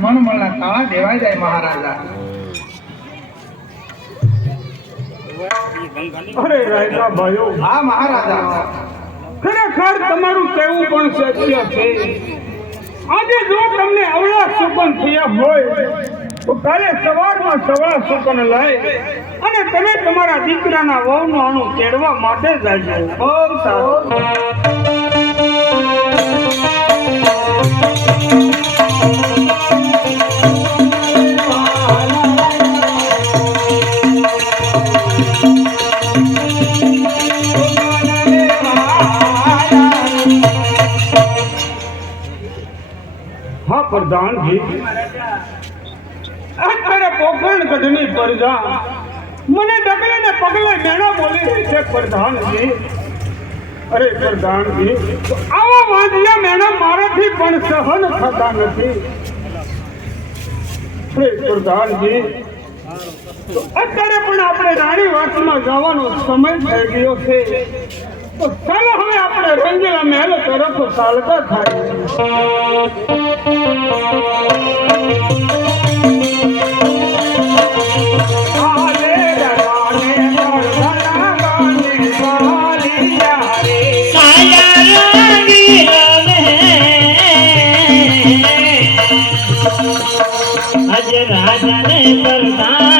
મનમળના કાળા દેવાઈ જાય મહારાજા. અરે રાયકા ભાઈઓ, હા મહારાજા, ખરેખર તમારું કહેવું પણ સત્ય છે. આજે જો તમને અવળા સુકન થયા હોય તો કાલે સવારમાં સવા સુકન લઈ અને તમે તમારા દીકરાના વહુનું આણું તેડવા માટે જાય. બહુ સારું. હા પ્રધાનજી, અત્યારે પોખરણ ગઢની પ્રજા મને ડગલે ને પગલે મેણા બોલી રહી છે પ્રધાનજી. અરે પ્રધાનજી, આવા વાંજિયા મેણા મારાથી પણ સહન થતા નથી. અરે પ્રધાનજી, અત્યારે પણ આપણે રાણીવાસમાં જવાનો સમય થઈ ગયો છે. તો ચાલો હવે આપણે રંગીલા મહેલ તરફ ચાલતા થાય. રાજા ને કરતા